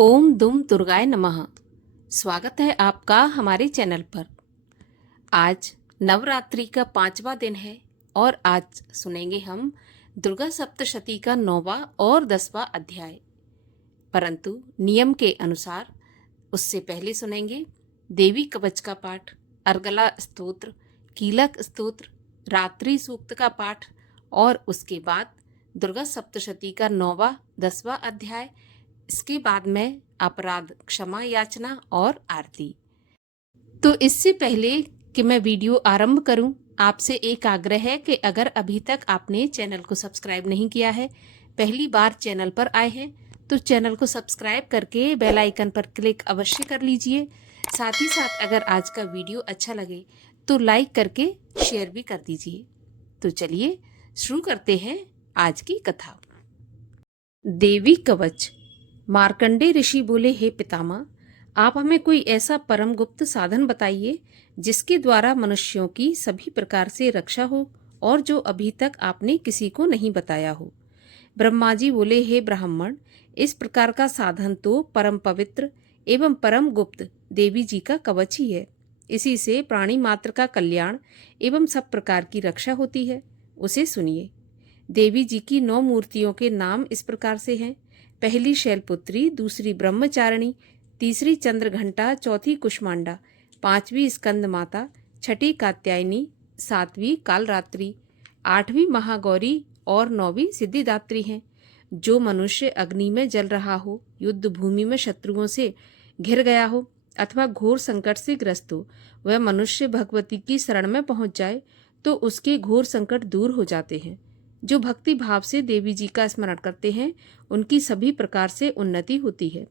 ओम दुम दुर्गाय नमः। स्वागत है आपका हमारे चैनल पर। आज नवरात्रि का 5वां दिन है और आज सुनेंगे हम दुर्गा सप्तशती का 9वां और 10वां अध्याय। परंतु नियम के अनुसार उससे पहले सुनेंगे देवी कवच का पाठ, अर्गला स्तोत्र, कीलक स्तोत्र, रात्रि सूक्त का पाठ और उसके बाद दुर्गा सप्तशती का 9वां 10वां अध्याय। इसके बाद में अपराध क्षमा याचना और आरती। तो इससे पहले कि मैं वीडियो आरंभ करूं, आपसे एक आग्रह है कि अगर अभी तक आपने चैनल को सब्सक्राइब नहीं किया है, पहली बार चैनल पर आए हैं, तो चैनल को सब्सक्राइब करके बेल आइकन पर क्लिक अवश्य कर लीजिए। साथ ही साथ अगर आज का वीडियो अच्छा लगे तो लाइक करके शेयर भी कर दीजिए। तो चलिए शुरू करते हैं आज की कथा। देवी कवच। मार्कंडे ऋषि बोले, हे पितामह, आप हमें कोई ऐसा परम गुप्त साधन बताइए जिसके द्वारा मनुष्यों की सभी प्रकार से रक्षा हो और जो अभी तक आपने किसी को नहीं बताया हो। ब्रह्मा जी बोले, हे ब्राह्मण, इस प्रकार का साधन तो परम पवित्र एवं परम गुप्त देवी जी का कवच ही है। इसी से प्राणी मात्र का कल्याण एवं सब प्रकार की रक्षा होती है। उसे सुनिए। देवी जी की 9 मूर्तियों के नाम इस प्रकार से हैं। पहली शैलपुत्री, दूसरी ब्रह्मचारिणी, तीसरी चंद्रघंटा, चौथी कुष्मांडा, 5वीं स्कंद माता, छठी कात्यायनी, 7वीं कालरात्रि, 8वीं महागौरी और 9वीं सिद्धिदात्री हैं। जो मनुष्य अग्नि में जल रहा हो, युद्ध भूमि में शत्रुओं से घिर गया हो अथवा घोर संकट से ग्रस्त हो, वह मनुष्य भगवती की शरण में पहुंच जाए तो उसके घोर संकट दूर हो जाते हैं। जो भक्ति भाव से देवी जी का स्मरण करते हैं उनकी सभी प्रकार से उन्नति होती है।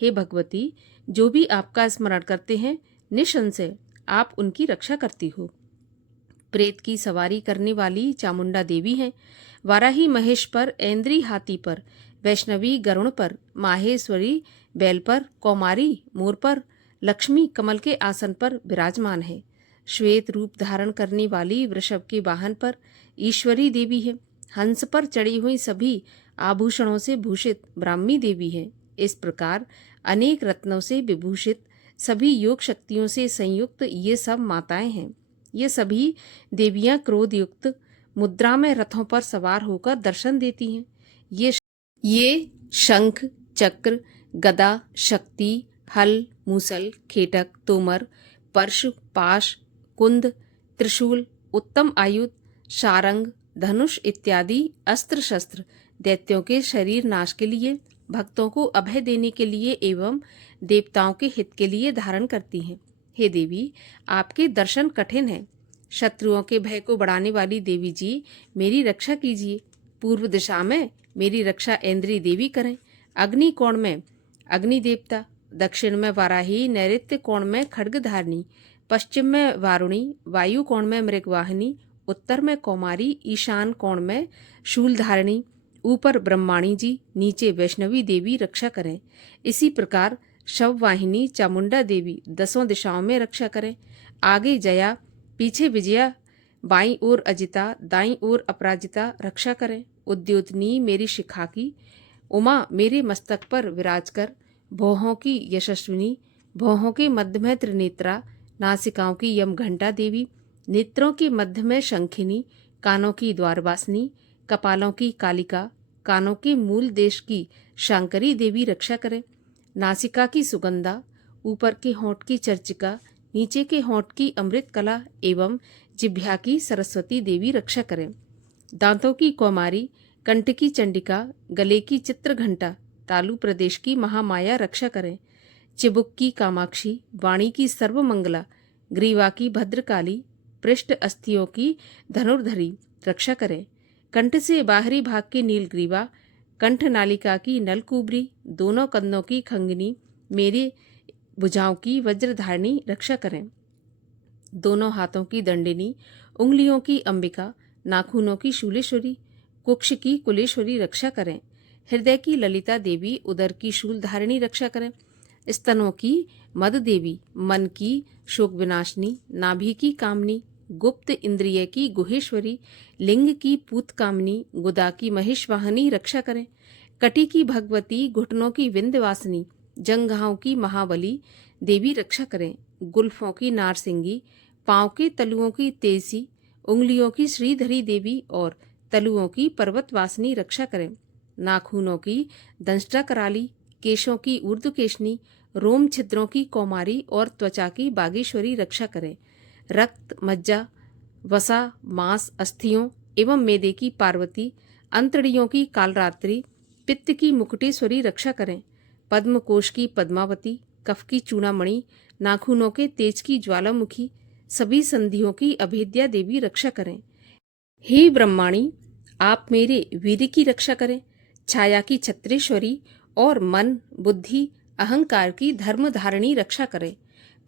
हे भगवती, जो भी आपका स्मरण करते हैं निसंशय आप उनकी रक्षा करती हो। प्रेत की सवारी करने वाली चामुंडा देवी हैं। वाराही महेश पर, ऐन्द्री हाथी पर, वैष्णवी गरुण पर, माहेश्वरी बैल पर, कौमारी मोर पर, लक्ष्मी कमल के आसन पर विराजमान है। श्वेत रूप धारण करने वाली वृषभ के वाहन पर ईश्वरी देवी है। हंस पर चढ़ी हुई सभी आभूषणों से भूषित ब्राह्मी देवी है। इस प्रकार अनेक रत्नों से विभूषित सभी योग शक्तियों से संयुक्त ये सब माताएं हैं। ये सभी देवियां क्रोध युक्त मुद्रा में रथों पर सवार होकर दर्शन देती हैं। ये शंख, चक्र, गदा, शक्ति, हल, मूसल, खेटक, तोमर, परशु, पाश, कुंद, त्रिशूल, उत्तम आयुध, सारंग, धनुष इत्यादि अस्त्र शस्त्र दैत्यों के शरीर नाश के लिए, भक्तों को अभय देने के लिए एवं देवताओं के हित के लिए धारण करती हैं। हे देवी, आपके दर्शन कठिन हैं। शत्रुओं के भय को बढ़ाने वाली देवी जी, मेरी रक्षा कीजिए। पूर्व दिशा में मेरी रक्षा ऐन्द्री देवी करें। अग्नि कोण में अग्नि देवता, दक्षिण में वाराही, नैऋत्य कोण में खड्गधारिणी, पश्चिम में वारुणी, वायु कोण में मृगवाहिनी, उत्तर में कौमारी, ईशान कोण में शूलधारिणी, ऊपर ब्रह्माणी जी, नीचे वैष्णवी देवी रक्षा करें। इसी प्रकार शववाहिनी चामुंडा देवी 10 दिशाओं में रक्षा करें। आगे जया, पीछे विजया, बाईं ओर अजिता, दाईं ओर अपराजिता रक्षा करें। उद्योतनी मेरी शिखा की, उमा मेरे मस्तक पर विराज कर, भौहों की यशस्विनी, भौहों के मध्य में त्रिनेत्रा, नासिकाओं की यमघंटा देवी, नेत्रों के मध्य में शंखिनी, कानों की द्वारवासिनी, कपालों की कालिका, कानों के मूल देश की शांकरी देवी रक्षा करें। नासिका की सुगंधा, ऊपर के होंठ की चर्चिका, नीचे के होंठ की अमृत कला एवं जिह्वा की सरस्वती देवी रक्षा करें। दांतों की कौमारी, कंठ की चंडिका, गले की चित्रघंटा, तालु प्रदेश की महामाया रक्षा करें। चिबुक की कामाक्षी, वाणी की सर्वमंगला, ग्रीवा की भद्रकाली, पृष्ठ अस्थियों की धनुर्धरी रक्षा करें। कंठ से बाहरी भाग की नीलग्रीवा, कंठ नालिका की नलकुबरी, दोनों कंधों की खंगनी, मेरी भुजाओं की वज्रधारिणी रक्षा करें। दोनों हाथों की दंडिनी, उंगलियों की अंबिका, नाखूनों की शूलेश्वरी, कुक्ष की कुलेश्वरी रक्षा करें। हृदय की ललिता देवी, उदर की शूलधारिणी रक्षा करें। स्तनों की मद देवी, मन की शोक विनाशिनी, नाभि की कामनी, गुप्त इंद्रिय की गुहेश्वरी, लिंग की पूत कामनी, गुदा की महेशवाहिनी रक्षा करें। कटी की भगवती, घुटनों की विंध्यवासिनी, जंघाओं की महाबली देवी रक्षा करें। गुल्फों की नारसिंगी, पाँव के तलुओं की तेजी, उंगलियों की श्रीधरी देवी और तलुओं की पर्वतवासिनी रक्षा करें। नाखूनों की दंष्टा कराली, केशों की ऊर्ध्वकेशनी, रोम छिद्रों की कौमारी और त्वचा की बागेश्वरी रक्षा करें। रक्त, मज्जा, वसा, मांस, अस्थियों एवं मेदे की पार्वती, अंतड़ियों की कालरात्रि, पित्त की मुकुटेश्वरी रक्षा करें। पद्मकोश की पद्मावती, कफ की चूड़ामणि, नाखूनों के तेज की ज्वालामुखी, सभी संधियों की अभेद्या देवी रक्षा करें। हे ब्रह्माणी, आप मेरे वीर्य की रक्षा करें। छाया की छत्रेश्वरी और मन, बुद्धि, अहंकार की धर्मधारिणी रक्षा करें।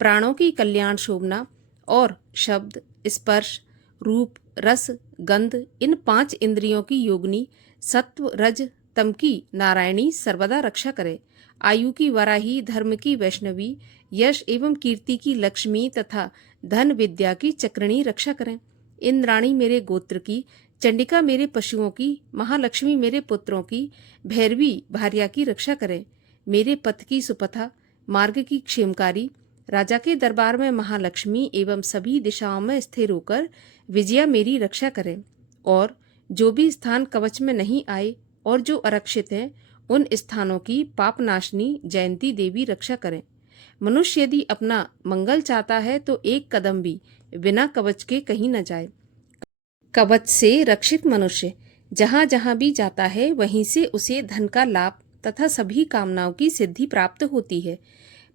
प्राणों की कल्याण शोभना और शब्द, स्पर्श, रूप, रस, गंध, इन 5 इंद्रियों की योगिनी, सत्व, रज, तम की नारायणी सर्वदा रक्षा करें। आयु की वराही, धर्म की वैष्णवी, यश एवं कीर्ति की लक्ष्मी तथा धन विद्या की चक्रिणी रक्षा करें। इंद्राणी मेरे गोत्र की, चंडिका मेरे पशुओं की, महालक्ष्मी मेरे पुत्रों की, भैरवी भार्या की रक्षा करें। मेरे पथ की सुपथा, मार्ग की क्षेमकारी, राजा के दरबार में महालक्ष्मी एवं सभी दिशाओं में स्थिर होकर विजया मेरी रक्षा करें। और जो भी स्थान कवच में नहीं आए और जो आरक्षित हैं, उन स्थानों की पापनाशनी जयंती देवी रक्षा करें। मनुष्य यदि अपना मंगल चाहता है तो एक कदम भी बिना कवच के कहीं न जाए। कवच से रक्षित मनुष्य जहाँ जहाँ भी जाता है वहीं से उसे धन का लाभ तथा सभी कामनाओं की सिद्धि प्राप्त होती है।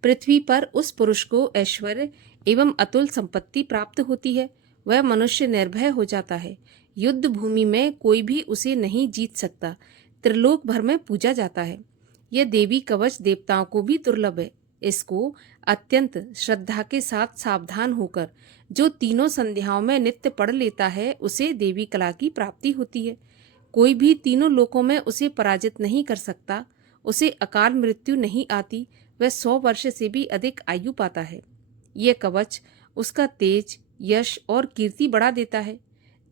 पृथ्वी पर उस पुरुष को ऐश्वर्य एवं अतुल संपत्ति प्राप्त होती है। वह मनुष्य निर्भय हो जाता है। युद्ध भूमि में कोई भी उसे नहीं जीत सकता। त्रिलोक भर में पूजा जाता है। यह देवी कवच देवताओं को भी दुर्लभ है। इसको अत्यंत श्रद्धा के साथ सावधान होकर जो तीनों संध्याओं में नित्य पढ़ लेता है उसे देवी कला की प्राप्ति होती है। कोई भी तीनों लोकों में उसे पराजित नहीं कर सकता। उसे अकाल मृत्यु नहीं आती। वह 100 वर्ष से भी अधिक आयु पाता है। यह कवच उसका तेज, यश और कीर्ति बढ़ा देता है।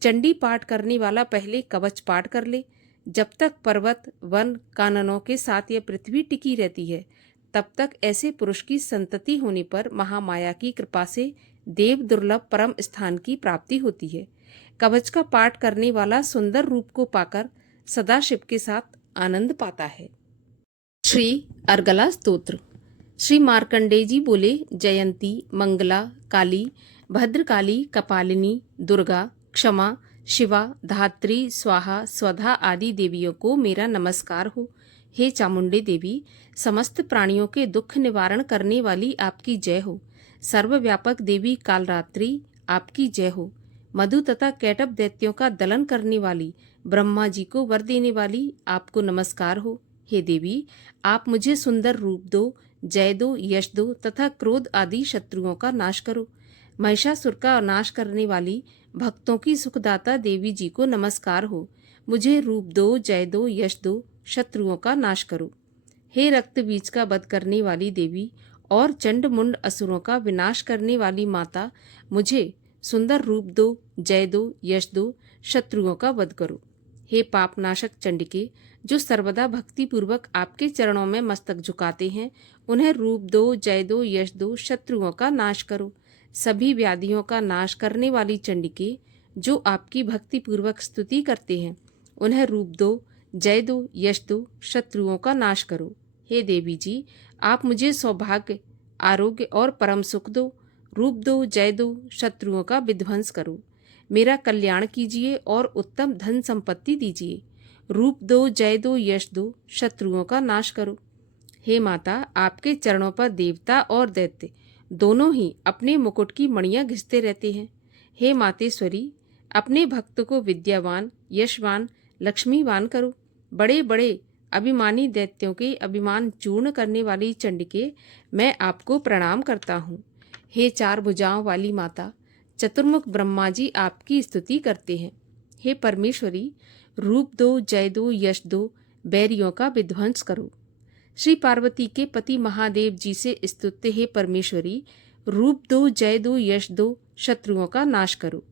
चंडी पाठ करने वाला पहले कवच पाठ कर ले। जब तक पर्वत, वन, काननों के साथ यह पृथ्वी टिकी रहती है, तब तक ऐसे पुरुष की संतति होने पर महामाया की कृपा से देव दुर्लभ परम स्थान की प्राप्ति होती है। कवच का पाठ करने वाला सुंदर रूप को पाकर सदा शिव के साथ आनंद पाता है। श्री अर्गला स्तोत्र। श्री मार्कंडेय जी बोले, जयंती, मंगला, काली, भद्रकाली, कपालिनी, दुर्गा, क्षमा, शिवा, धात्री, स्वाहा, स्वधा आदि देवियों को मेरा नमस्कार हो। हे चामुंडे देवी, समस्त प्राणियों के दुख निवारण करने वाली आपकी जय हो। सर्वव्यापक देवी कालरात्रि, आपकी जय हो। मधु तथा कैटभ दैत्यों का दलन करने वाली, ब्रह्मा जी को वर देने वाली, आपको नमस्कार हो। हे देवी, आप मुझे सुंदर रूप दो, जय दो, यश दो तथा क्रोध आदि शत्रुओं का नाश करो। महिषासुर का नाश करने वाली, भक्तों की सुखदाता देवी जी को नमस्कार हो। मुझे रूप दो, जय दो, यश दो, शत्रुओं का नाश करो। हे रक्त बीज का वध करने वाली देवी और चंड मुंड असुरों का विनाश करने वाली माता, मुझे सुंदर रूप दो, जय दो, यश दो, शत्रुओं का वध करो। हे पापनाशक चंडिके, जो सर्वदा भक्ति पूर्वक आपके चरणों में मस्तक झुकाते हैं, उन्हें रूप दो, जय दो, यश दो, शत्रुओं का नाश करो। सभी व्याधियों का नाश करने वाली चंडिके, जो आपकी भक्ति पूर्वक स्तुति करते हैं, उन्हें रूप दो, जय दो, यश दो, शत्रुओं का नाश करो। हे देवी जी, आप मुझे सौभाग्य, आरोग्य और परम सुख दो। रूप दो, जय दो, शत्रुओं का विध्वंस करो। मेरा कल्याण कीजिए और उत्तम धन संपत्ति दीजिए। रूप दो, जय दो, यश दो, शत्रुओं का नाश करो। हे माता, आपके चरणों पर देवता और दैत्य दोनों ही अपने मुकुट की मणियां घिसते रहते हैं। हे मातेश्वरी, अपने भक्त को विद्यावान, यशवान, लक्ष्मीवान करो। बड़े बड़े अभिमानी दैत्यों के अभिमान चूर्ण करने वाली चंडिके, मैं आपको प्रणाम करता हूँ। हे 4 भुजाओं वाली माता, चतुर्मुख ब्रह्मा जी आपकी स्तुति करते हैं। हे परमेश्वरी, रूप दो, जय दो, यश दो, बैरियों का विध्वंस करो। श्री पार्वती के पति महादेव जी से स्तुत्य हे परमेश्वरी, रूप दो, जय दो, यश दो, शत्रुओं का नाश करो।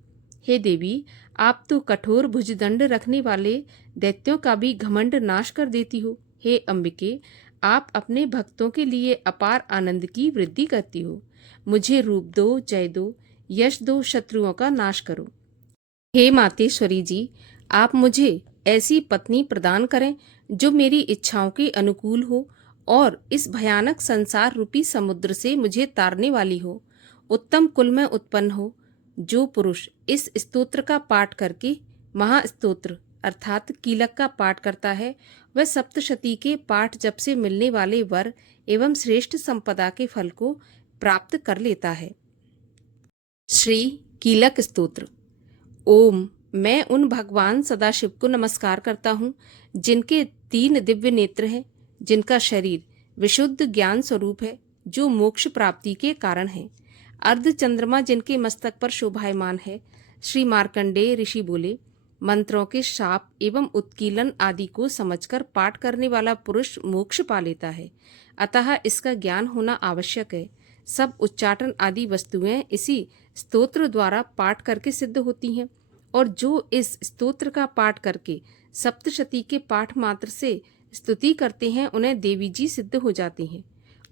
हे देवी, आप तो कठोर भुजदंड रखने वाले दैत्यों का भी घमंड नाश कर देती हो। हे अंबिके, आप अपने भक्तों के लिए अपार आनंद की वृद्धि करती हो। मुझे रूप दो, जय दो, यश दो, शत्रुओं का नाश करो। हे मातेश्वरी जी, आप मुझे ऐसी पत्नी प्रदान करें जो मेरी इच्छाओं के अनुकूल हो और इस भयानक संसार रूपी समुद्र से मुझे तारने वाली हो। उत्तम कुल में उत्पन्न हो। जो पुरुष इस स्तोत्र का पाठ करके महास्तोत्र अर्थात कीलक का पाठ करता है, वह सप्तशती के पाठ जप से मिलने वाले वर एवं श्रेष्ठ संपदा के फल को प्राप्त कर लेता है। श्री कीलक स्तोत्र। ओम। मैं उन भगवान सदाशिव को नमस्कार करता हूँ जिनके 3 दिव्य नेत्र हैं, जिनका शरीर विशुद्ध ज्ञान स्वरूप है, जो मोक्ष प्राप्ति के कारण है। अर्ध चंद्रमा जिनके मस्तक पर शोभायमान है। श्री मार्कंडेय ऋषि बोले, मंत्रों के शाप एवं उत्कीलन आदि को समझकर पाठ करने वाला पुरुष मोक्ष पा लेता है, अतः इसका ज्ञान होना आवश्यक है। सब उच्चाटन आदि वस्तुएं इसी स्तोत्र द्वारा पाठ करके सिद्ध होती हैं, और जो इस स्तोत्र का पाठ करके सप्तशती के पाठ मात्र से स्तुति करते हैं, उन्हें देवी जी सिद्ध हो जाती हैं।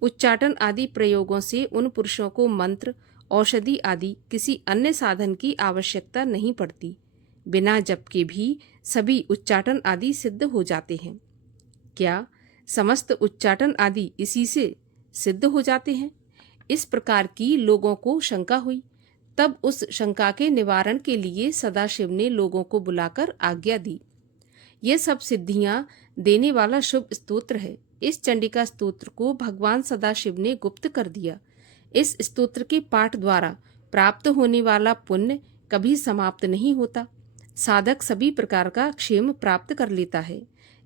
उच्चाटन आदि प्रयोगों से उन पुरुषों को मंत्र, औषधि आदि किसी अन्य साधन की आवश्यकता नहीं पड़ती। बिना जप के भी सभी उच्चाटन आदि सिद्ध हो जाते हैं। क्या समस्त उच्चाटन आदि इसी से सिद्ध हो जाते हैं? इस प्रकार की लोगों को शंका हुई। तब उस शंका के निवारण के लिए सदाशिव ने लोगों को बुलाकर आज्ञा दी। ये सब सिद्धियां देने वाला शुभ स्तोत्र है। इस चंडिका स्तोत्र को भगवान सदाशिव ने गुप्त कर दिया। इस स्तोत्र के पाठ द्वारा प्राप्त होने वाला पुण्य कभी समाप्त नहीं होता। साधक सभी प्रकार का क्षेम प्राप्त कर लेता है,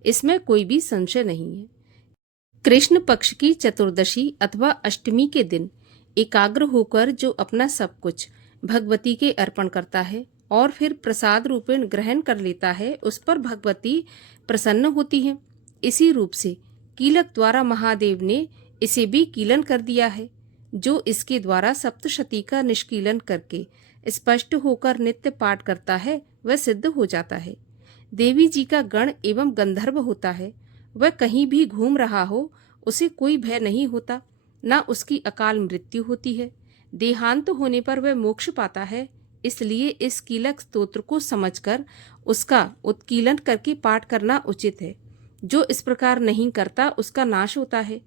इसमें कोई भी संशय नहीं है। कृष्ण पक्ष की चतुर्दशी अथवा अष्टमी के दिन एकाग्र होकर जो अपना सब कुछ भगवती के अर्पण करता है और फिर प्रसाद रूपेण ग्रहण कर लेता है, उस पर भगवती प्रसन्न होती है। इसी रूप से कीलक द्वारा महादेव ने इसे भी कीलन कर दिया है। जो इसके द्वारा सप्तशती का निष्कीलन करके स्पष्ट होकर नित्य पाठ करता है, वह सिद्ध हो जाता है। देवी जी का गण एवं गंधर्व होता है। वह कहीं भी घूम रहा हो, उसे कोई भय नहीं होता, न उसकी अकाल मृत्यु होती है। देहांत होने पर वह मोक्ष पाता है। इसलिए इस कीलक स्तोत्र को समझकर उसका उत्कीलन करके पाठ करना उचित है। जो इस प्रकार नहीं करता, उसका नाश होता है।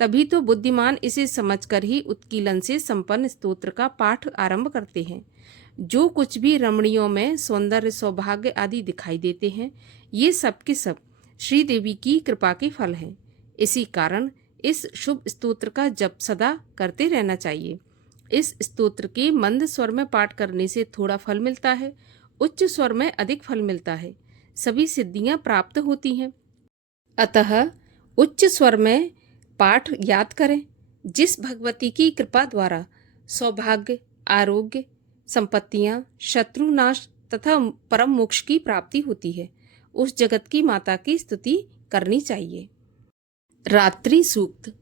तभी तो बुद्धिमान इसे समझकर ही उत्कीलन से संपन्न स्तोत्र का पाठ आरंभ करते हैं। जो कुछ भी रमणियों में सौंदर्य, सौभाग्य आदि दिखाई देते हैं, ये सब के सब श्रीदेवी की कृपा के फल हैं। इसी कारण इस शुभ स्तोत्र का जप सदा करते रहना चाहिए। इस स्तोत्र के मंद स्वर में पाठ करने से थोड़ा फल मिलता है, उच्च स्वर में अधिक फल मिलता है। सभी सिद्धियां प्राप्त होती हैं। अतः उच्च स्वर में पाठ याद करें। जिस भगवती की कृपा द्वारा सौभाग्य, आरोग्य, संपत्तियां, शत्रुनाश तथा परम मोक्ष की प्राप्ति होती है, उस जगत की माता की स्तुति करनी चाहिए। रात्रि सूक्त।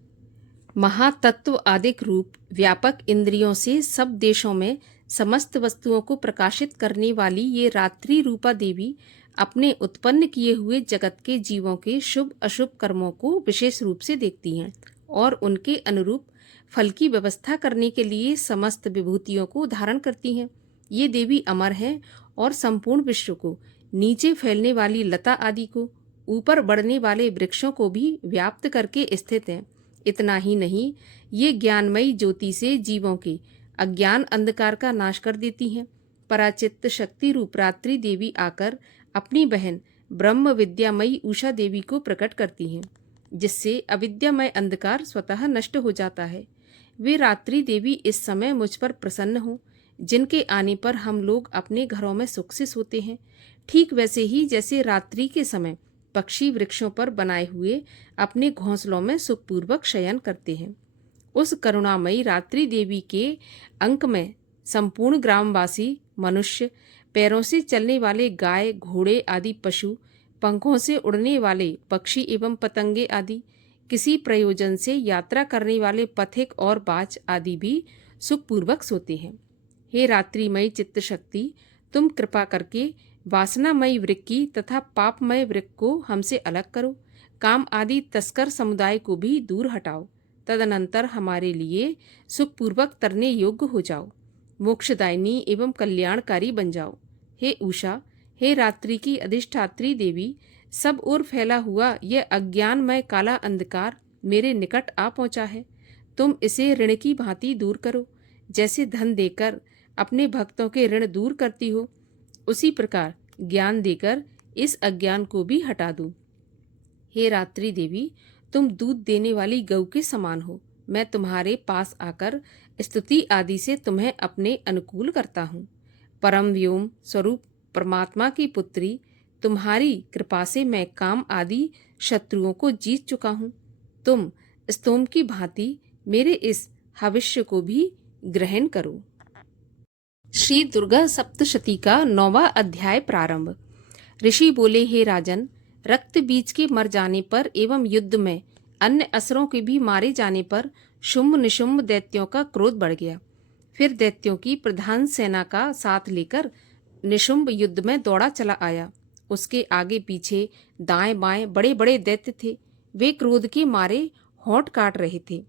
महातत्व आदिक रूप व्यापक इंद्रियों से सब देशों में समस्त वस्तुओं को प्रकाशित करने वाली ये रात्रि रूपा देवी अपने उत्पन्न किए हुए जगत के जीवों के शुभ अशुभ कर्मों को विशेष रूप से देखती हैं और उनके अनुरूप फल की व्यवस्था करने के लिए समस्त विभूतियों को धारण करती हैं। ये देवी अमर हैं और संपूर्ण विश्व को, नीचे फैलने वाली लता आदि को, ऊपर बढ़ने वाले वृक्षों को भी व्याप्त करके स्थित हैं। इतना ही नहीं, ये ज्ञानमयी ज्योति से जीवों के अज्ञान अंधकार का नाश कर देती हैं। पराचित्त शक्ति रूप रात्रि देवी आकर अपनी बहन ब्रह्म विद्यामयी उषा देवी को प्रकट करती हैं, जिससे अविद्यामय अंधकार स्वतः नष्ट हो जाता है। वे रात्रि देवी इस समय मुझ पर प्रसन्न हों, जिनके आने पर हम लोग अपने घरों में सुख से सोते हैं। ठीक वैसे ही जैसे रात्रि के समय पक्षी वृक्षों पर बनाए हुए अपने घोंसलों में सुखपूर्वक शयन करते हैं। उस करुणामयी रात्रि देवी के अंक में संपूर्ण ग्रामवासी मनुष्य, पैरों से चलने वाले गाय, घोड़े आदि पशु, पंखों से उड़ने वाले पक्षी एवं पतंगे आदि, किसी प्रयोजन से यात्रा करने वाले पथिक और बाज आदि भी सुखपूर्वक सोते हैं। हे रात्रिमयी चित्त शक्ति, तुम कृपा करके वासनामयी वृक्की तथा पापमय वृक्क को हमसे अलग करो। काम आदि तस्कर समुदाय को भी दूर हटाओ। तदनंतर हमारे लिए सुखपूर्वक तरने योग्य हो जाओ, मोक्षदायिनी एवं कल्याणकारी बन जाओ। हे उषा, हे रात्रि की अधिष्ठात्री देवी, सब ओर फैला हुआ यह अज्ञानमय काला अंधकार मेरे निकट आ पहुंचा है। तुम इसे ऋण की भांति दूर करो। जैसे धन देकर अपने भक्तों के ऋण दूर करती हो, उसी प्रकार ज्ञान देकर इस अज्ञान को भी हटा दो। हे रात्रि देवी, तुम दूध देने वाली गऊ के समान हो। मैं तुम्हारे पास आकर स्तुति आदि से तुम्हें अपने अनुकूल करता हूँ। परम व्योम स्वरूप परमात्मा की पुत्री, तुम्हारी कृपा से मैं काम आदि शत्रुओं को जीत चुका हूँ। तुम स्तोम की भांति मेरे इस हविष्य को भी ग्रहण करो। श्री दुर्गा सप्तशती का 9वां अध्याय प्रारंभ। ऋषि बोले, हे राजन, रक्त बीज के मर जाने पर एवं युद्ध में अन्य असुरों के भी मारे जाने पर शुंभ निशुंभ दैत्यों का क्रोध बढ़ गया। फिर दैत्यों की प्रधान सेना का साथ लेकर निशुंभ युद्ध में दौड़ा चला आया। उसके आगे पीछे दाएं बाएं बड़े बड़े दैत्य थे। वे क्रोध के मारे होंठ काट रहे थे।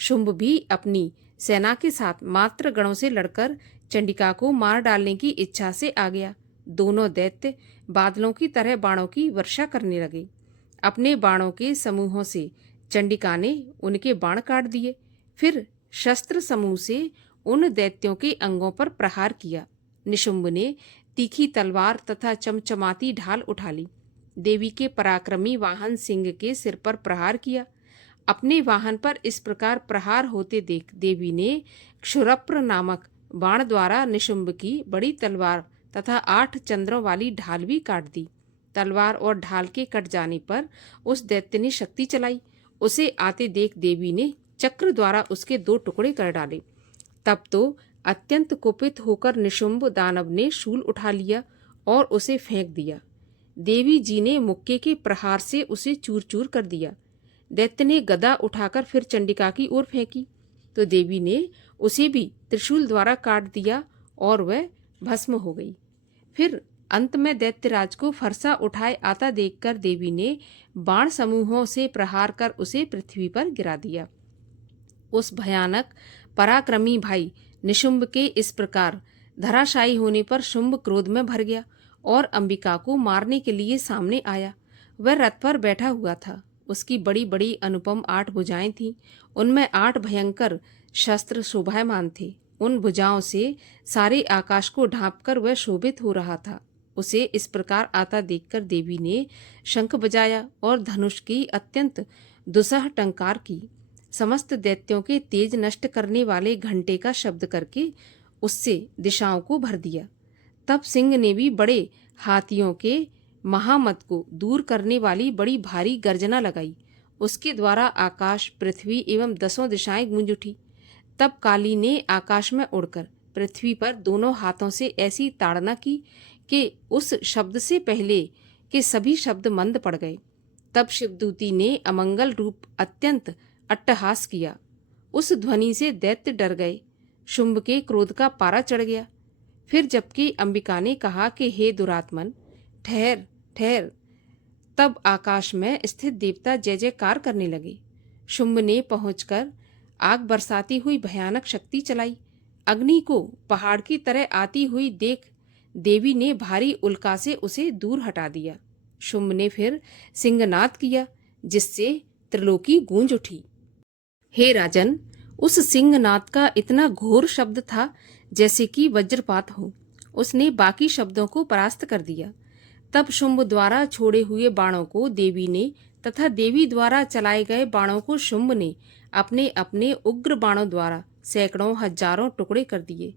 शुंभ भी अपनी सेना के साथ मात्र गणों से लड़कर चंडिका को मार डालने की इच्छा से आ गया। दोनों दैत्य बादलों की तरह बाणों की वर्षा करने लगे। अपने बाणों के समूहों से चंडिका ने उनके बाण काट दिए। फिर शस्त्र समूह से उन दैत्यों के अंगों पर प्रहार किया। निशुंभ ने तीखी तलवार तथा चमचमाती ढाल उठा ली। देवी के पराक्रमी वाहन सिंह के सिर पर प्रहार किया। अपने वाहन पर इस प्रकार प्रहार होते देख देवी ने क्षुरप्र नामक बाण द्वारा निशुंभ की बड़ी तलवार तथा 8 चंद्रों वाली ढाल भी काट दी। तलवार और ढाल के कट जाने पर उस दैत्य ने शक्ति चलाई। उसे आते देख देवी ने चक्र द्वारा उसके 2 टुकड़े कर डाले। तब तो अत्यंत कुपित होकर निशुंभ दानव ने शूल उठा लिया और उसे फेंक दिया। देवी जी ने मुक्के के प्रहार से उसे चूर चूर कर दिया। दैत्य ने गदा उठाकर फिर चंडिका की ओर फेंकी तो देवी ने उसे भी त्रिशूल द्वारा काट दिया और वह भस्म हो गई। फिर अंत में दैत्यराज को फरसा उठाए आता देखकर देवी ने बाण समूहों से प्रहार कर उसे पृथ्वी पर गिरा दिया। उस भयानक पराक्रमी भाई निशुंभ के इस प्रकार धराशायी होने पर शुंभ क्रोध में भर गया और अंबिका को मारने के लिए सामने आया। वह रथ पर बैठा हुआ था। उसकी बड़ी बड़ी अनुपम 8 भुजाएं थीं। उनमें 8 भयंकर शस्त्र शोभायमान थे। उन भुजाओं से सारे आकाश को ढांपकर वह शोभित हो रहा था। उसे इस प्रकार आता देखकर देवी ने शंख बजाया और धनुष की अत्यंत दुस्सह टंकार की। समस्त दैत्यों के तेज नष्ट करने वाले घंटे का शब्द करके उससे दिशाओं को भर दिया। तब सिंह ने भी बड़े हाथियों के महामत को दूर करने वाली बड़ी भारी गर्जना लगाई। उसके द्वारा आकाश, पृथ्वी एवं 10 दिशाएं गूंज उठी। तब काली ने आकाश में उड़कर पृथ्वी पर दोनों हाथों से ऐसी ताड़ना की कि उस शब्द से पहले के सभी शब्द मंद पड़ गए। तब शिवदूती ने अमंगल रूप अत्यंत अट्टहास किया। उस ध्वनि से दैत्य डर गए। शुंभ के क्रोध का पारा चढ़ गया। फिर जबकि अंबिका ने कहा कि हे दुरात्मन, ठहर ठहर, तब आकाश में स्थित देवता जय जयकार करने लगे। शुंभ ने पहुंचकर आग बरसाती हुई भयानक शक्ति चलाई। अग्नि को पहाड़ की तरह आती हुई देख देवी ने भारी उल्का से उसे दूर हटा दिया। शुंभ ने फिर सिंहनाद किया जिससे त्रिलोकी गूंज उठी। हे राजन, उस सिंहनाद का इतना घोर शब्द था जैसे कि वज्रपात हो। उसने बाकी शब्दों को परास्त कर दिया। तब शुंभ द्वारा छोड़े हुए बाणों को देवी ने तथा देवी द्वारा चलाए गए बाणों को शुंभ ने अपने अपने उग्र बाणों द्वारा सैकड़ों हजारों टुकड़े कर दिए।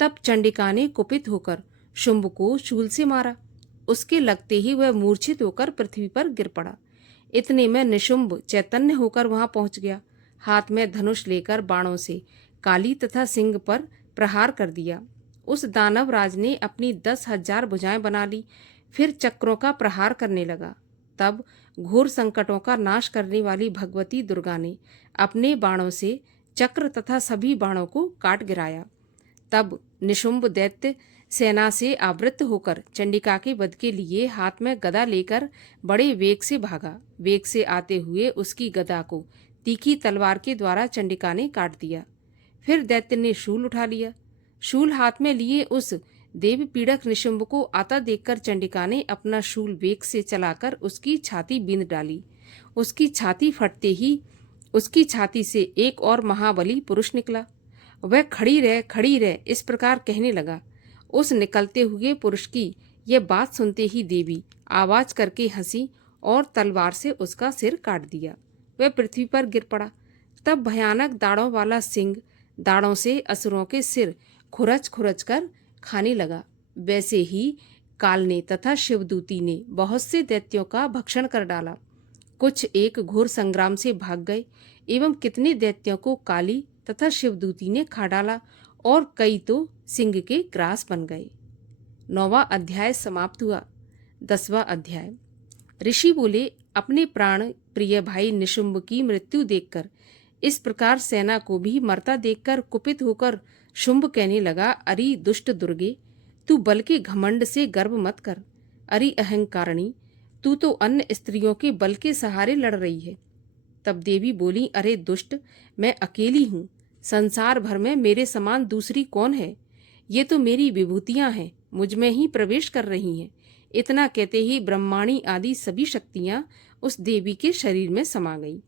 तब चंडिका ने कुपित होकर शुंभ को शूल से मारा। उसके लगते ही वह मूर्छित होकर पृथ्वी पर गिर पड़ा। इतने में निशुंभ चैतन्य होकर वहां पहुंच गया। हाथ में धनुष लेकर बाणों से काली तथा सिंह पर प्रहार कर दिया। उस दानव राज ने अपनी 10,000 भुजाएं बना ली। फिर चक्रों का प्रहार करने लगा। तब घोर संकटों का नाश करने वाली भगवती दुर्गा ने अपने बाणों से चक्र तथा सभी बाणों को काट गिराया। तब निशुंभ दैत्य सेना से आवृत्त होकर चंडिका के वध के लिए हाथ में गदा लेकर बड़े वेग से भागा। वेग से आते हुए उसकी गदा को तीखी तलवार के द्वारा चंडिका ने काट दिया। फिर दैत्य ने शूल उठा लिया। शूल हाथ में लिए उस देव पीड़क निशुंभ को आता देखकर चंडिका ने अपना शूल वेग से चलाकर उसकी छाती बींध डाली। उसकी छाती फटते ही उसकी छाती से एक और महाबली पुरुष निकला। वह खड़ी रह इस प्रकार कहने लगा। उस निकलते हुए पुरुष की यह बात सुनते ही देवी आवाज करके हंसी और तलवार से उसका सिर काट दिया। वह पृथ्वी पर गिर पड़ा। तब भयानक दाढ़ों वाला सिंह दाढ़ों से असुरों के सिर खुरच खुरच कर खाने लगा। वैसे ही काल ने तथा शिवदूती ने बहुत से दैत्यों का भक्षण कर डाला। कुछ एक घोर संग्राम से भाग गए एवं कितने दैत्यों को काली तथा शिवदूती ने खा डाला और कई तो सिंह के ग्रास बन गए। 9वां अध्याय समाप्त हुआ। 10वां अध्याय। ऋषि बोले, अपने प्राण प्रिय भाई निशुंभ की मृत्यु देखकर इस प्रकार सेना को भी मरता देखकर कुपित होकर शुंभ कहने लगा, अरे दुष्ट दुर्गे, तू बल के घमंड से गर्व मत कर। अरे अहंकारिणी, तू तो अन्य स्त्रियों के बल के सहारे लड़ रही है। तब देवी बोली, अरे दुष्ट, मैं अकेली हूँ। संसार भर में मेरे समान दूसरी कौन है? ये तो मेरी विभूतियां हैं, मुझ में ही प्रवेश कर रही हैं। इतना कहते ही ब्रह्माणी आदि सभी शक्तियां उस देवी के शरीर में समा गईं।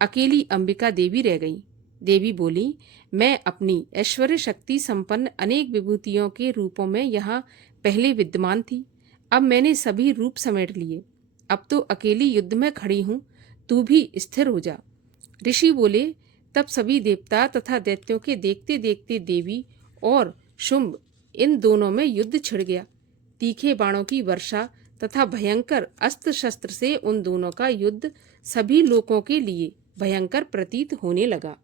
अकेली अंबिका देवी रह गई। देवी बोली, मैं अपनी ऐश्वर्य शक्ति संपन्न अनेक विभूतियों के रूपों में यहाँ पहले विद्यमान थी। अब मैंने सभी रूप समेट लिए। अब तो अकेली युद्ध में खड़ी हूँ, तू भी स्थिर हो जा। ऋषि बोले, तब सभी देवता तथा दैत्यों के देखते देखते देवी और शुंभ इन दोनों में युद्ध छिड़ गया। तीखे बाणों की वर्षा तथा भयंकर अस्त्र शस्त्र से उन दोनों का युद्ध सभी लोगों के लिए भयंकर प्रतीत होने लगा।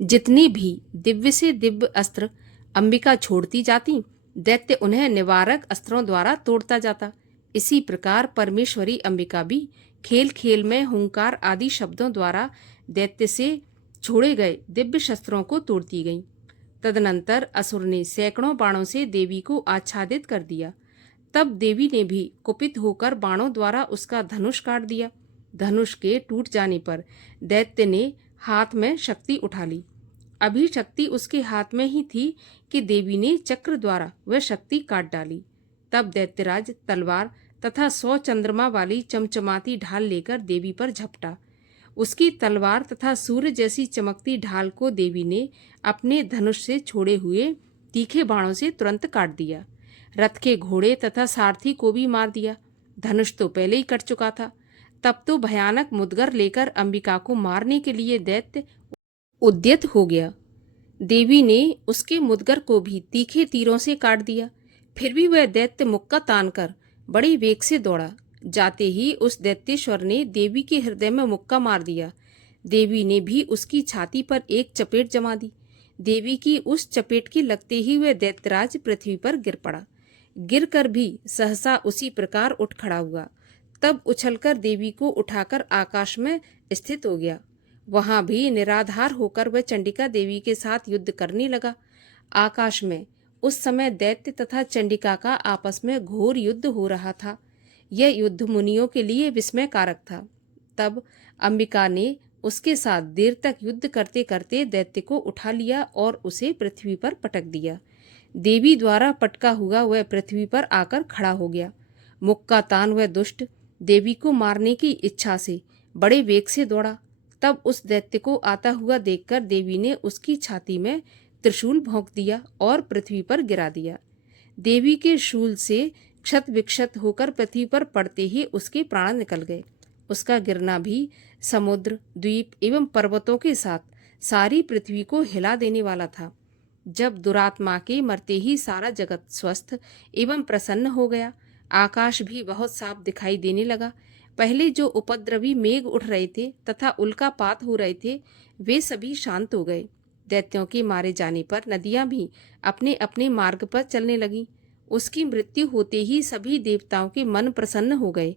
जितने भी दिव्य से दिव्य अस्त्र अंबिका छोड़ती जाती, दैत्य उन्हें निवारक अस्त्रों द्वारा तोड़ता जाता। इसी प्रकार परमेश्वरी अंबिका भी खेल खेल में हुंकार आदि शब्दों द्वारा दैत्य से छोड़े गए दिव्य शस्त्रों को तोड़ती गईं। तदनंतर असुर ने सैकड़ों बाणों से देवी को आच्छादित कर दिया। तब देवी ने भी कुपित होकर बाणों द्वारा उसका धनुष काट दिया। धनुष के टूट जाने पर दैत्य ने हाथ में शक्ति उठा ली। अभी शक्ति उसके हाथ में ही थी कि देवी ने चक्र द्वारा वह शक्ति काट डाली। तब दैत्यराज तलवार तथा 100 चंद्रमा वाली चमचमाती ढाल लेकर देवी पर झपटा। उसकी तलवार तथा सूर्य जैसी चमकती ढाल को देवी ने अपने धनुष से छोड़े हुए तीखे बाणों से तुरंत काट दिया। रथ के घोड़े तथा सारथी को भी मार दिया। धनुष तो पहले ही कट चुका था। तब तो भयानक मुदगर लेकर अंबिका को मारने के लिए दैत्य उद्यत हो गया। देवी ने उसके मुदगर को भी तीखे तीरों से काट दिया। फिर भी वह दैत्य मुक्का तानकर बड़े वेग से दौड़ा। जाते ही उस दैत्येश्वर ने देवी के हृदय में मुक्का मार दिया। देवी ने भी उसकी छाती पर एक चपेट जमा दी। देवी की उस चपेट के लगते ही वह दैत्यराज पृथ्वी पर गिर पड़ा। गिरकर भी सहसा उसी प्रकार उठ खड़ा हुआ। तब उछलकर देवी को उठाकर आकाश में स्थित हो गया। वहां भी निराधार होकर वह चंडिका देवी के साथ युद्ध करने लगा। आकाश में उस समय दैत्य तथा चंडिका का आपस में घोर युद्ध हो रहा था। यह युद्ध मुनियों के लिए विस्मयकारक था। तब अंबिका ने उसके साथ देर तक युद्ध करते करते दैत्य को उठा लिया और उसे पृथ्वी पर पटक दिया। देवी द्वारा पटका हुआ वह पृथ्वी पर आकर खड़ा हो गया। मुक्का तान वह दुष्ट देवी को मारने की इच्छा से बड़े वेग से दौड़ा। तब उस दैत्य को आता हुआ देखकर देवी ने उसकी छाती में त्रिशूल भोंक दिया और पृथ्वी पर गिरा दिया। देवी के शूल से क्षत विक्षत होकर पृथ्वी पर पड़ते ही उसके प्राण निकल गए। उसका गिरना भी समुद्र, द्वीप एवं पर्वतों के साथ सारी पृथ्वी को हिला देने वाला था। जब दुरात्मा के मरते ही सारा जगत स्वस्थ एवं प्रसन्न हो गया, आकाश भी बहुत साफ दिखाई देने लगा। पहले जो उपद्रवी मेघ उठ रहे थे तथा उल्कापात हो रहे थे, वे सभी शांत हो गए। दैत्यों के मारे जाने पर नदियां भी अपने अपने मार्ग पर चलने लगीं। उसकी मृत्यु होते ही सभी देवताओं के मन प्रसन्न हो गए।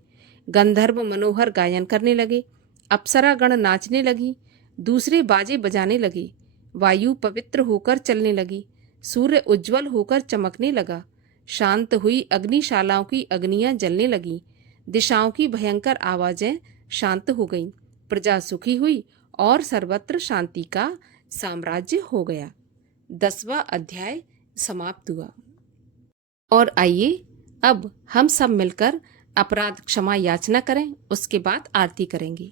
गंधर्व मनोहर गायन करने लगे, अप्सरागण नाचने लगी, दूसरे बाजे बजाने लगे। वायु पवित्र होकर चलने लगी, सूर्य उज्जवल होकर चमकने लगा, शांत हुई अग्निशालाओं की अग्नियां जलने लगीं। दिशाओं की भयंकर आवाजें शांत हो गईं। प्रजा सुखी हुई और सर्वत्र शांति का साम्राज्य हो गया। 10वां अध्याय समाप्त हुआ। और आइए अब हम सब मिलकर अपराध क्षमा याचना करें, उसके बाद आरती करेंगे।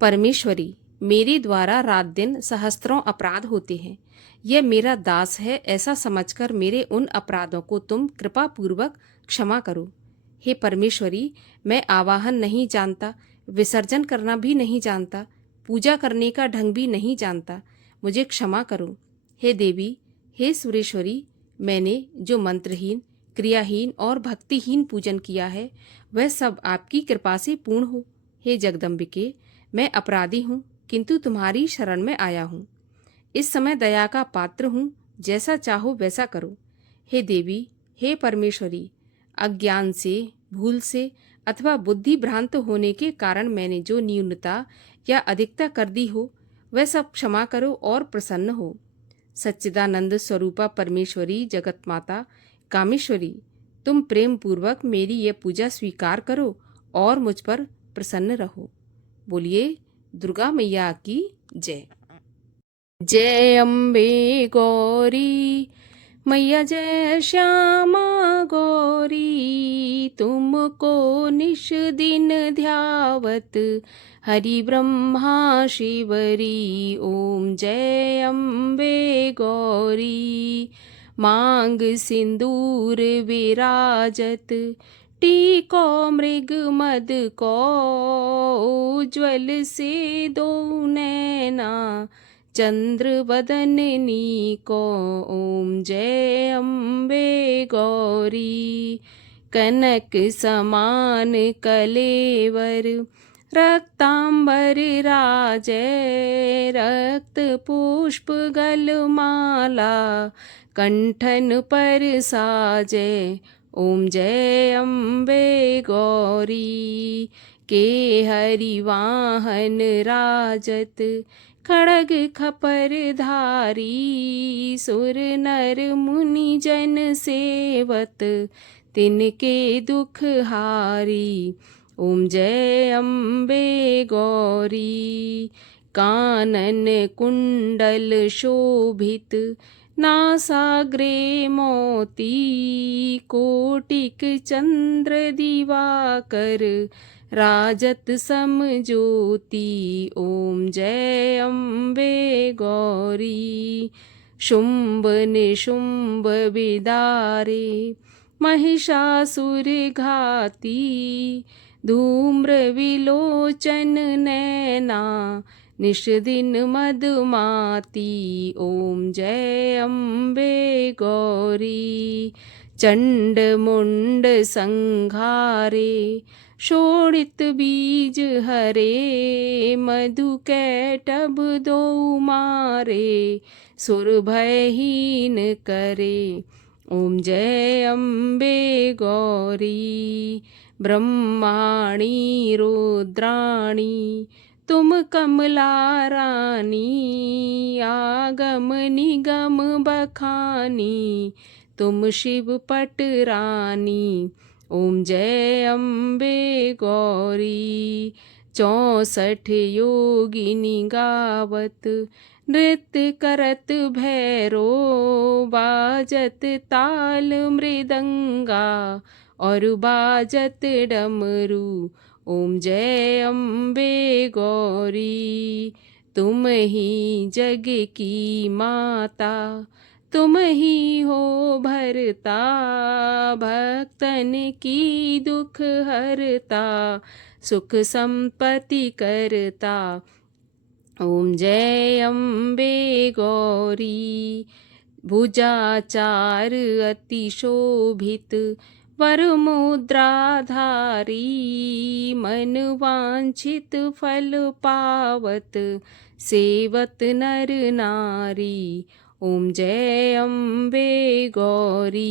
परमेश्वरी, मेरे द्वारा रात दिन सहस्त्रों अपराध होते हैं। यह मेरा दास है ऐसा समझकर मेरे उन अपराधों को तुम कृपा पूर्वक क्षमा करो। हे परमेश्वरी, मैं आवाहन नहीं जानता, विसर्जन करना भी नहीं जानता, पूजा करने का ढंग भी नहीं जानता, मुझे क्षमा करो। हे देवी, हे सुरेश्वरी, मैंने जो मंत्रहीन, क्रियाहीन और भक्तिहीन पूजन किया है वह सब आपकी कृपा से पूर्ण हो। हे जगदम्बिके, मैं अपराधी हूँ, किंतु तुम्हारी शरण में आया हूँ। इस समय दया का पात्र हूँ, जैसा चाहो वैसा करो। हे देवी, हे परमेश्वरी, अज्ञान से, भूल से अथवा बुद्धि भ्रांत होने के कारण मैंने जो न्यूनता या अधिकता कर दी हो वह सब क्षमा करो और प्रसन्न हो। सच्चिदानंद स्वरूपा परमेश्वरी, जगत माता, कामेश्वरी, तुम प्रेम पूर्वक मेरी यह पूजा स्वीकार करो और मुझ पर प्रसन्न रहो। बोलिए दुर्गा मैया की जय। जय अम्बे गौरी मैया, जय श्यामा गौरी, तुमको निश दिन ध्यावत हरि ब्रह्मा शिवरी। ओम जय अम्बे गौरी, मांग सिंदूर विराजत, टीको मृग मद को, उज्ज्वल से दो नैना, चंद्र वदननी को। ओम जय अम्बे गौरी, कनक समान कलेवर, रक्तांबर राजै, रक्त पुष्प गलमाला, कंठन पर साजै। ओम जय अम्बे गौरी, के हरि वाहन राजत, खड़ग खपर धारी, सुर नर मुनि जन सेवत, तिनके दुख हारी। ओम जय अम्बे गौरी, कानन कुंडल शोभित, नासाग्रे मोती, कोटिक चंद्र दिवाकर, राजत सम ज्योति। ओम जय अम्बे गौरी, शुंभ निशुंभ विदारे, महिषासुर घाती, धूम्र विलोचन नैना, निश दिन मदमाती। ओम जय अम्बे गौरी, चंड मुंड संघारे, शोणित बीज हरे, मधु कैटभ दो मारे, सुर भयहीन करे। ओम जय अम्बे गौरी, ब्रह्माणी रुद्राणी, तुम कमला रानी, आगम निगम बखानी, तुम शिव पटरानी। ओम जय अम्बे गौरी, 64 योगिनी गावत, नृत्य करत भैरो, बाजत ताल मृदंगा, और बाजत डमरू। ओम जय अम्बे गौरी, तुम ही जग की माता, तुम ही हो भरता, भक्तन की दुख हरता, सुख संपत्ति करता। ओम जय अम्बे गौरी, भुजाचार अति शोभित, वरमुद्राधारी, मन वांछित फल पावत, सेवत नर नारी। ओम जय अम्बे गौरी,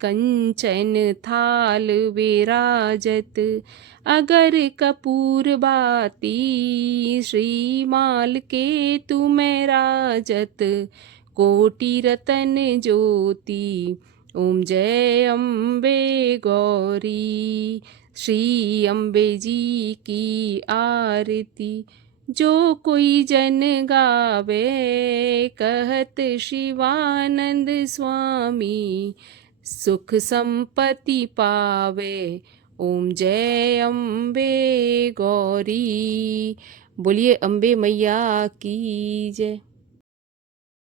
कंचन थाल विराजत, अगर कपूर बाती, श्रीमाल के तुम राजत, कोटि रतन ज्योति। ओम जय अम्बे गौरी। श्री अम्बे जी की आरती। जो कोई जन गावे कहत शिवानंद स्वामी, सुख संपत्ति पावे। ओम जय अम्बे गौरी। बोलिए अम्बे मैया की जय।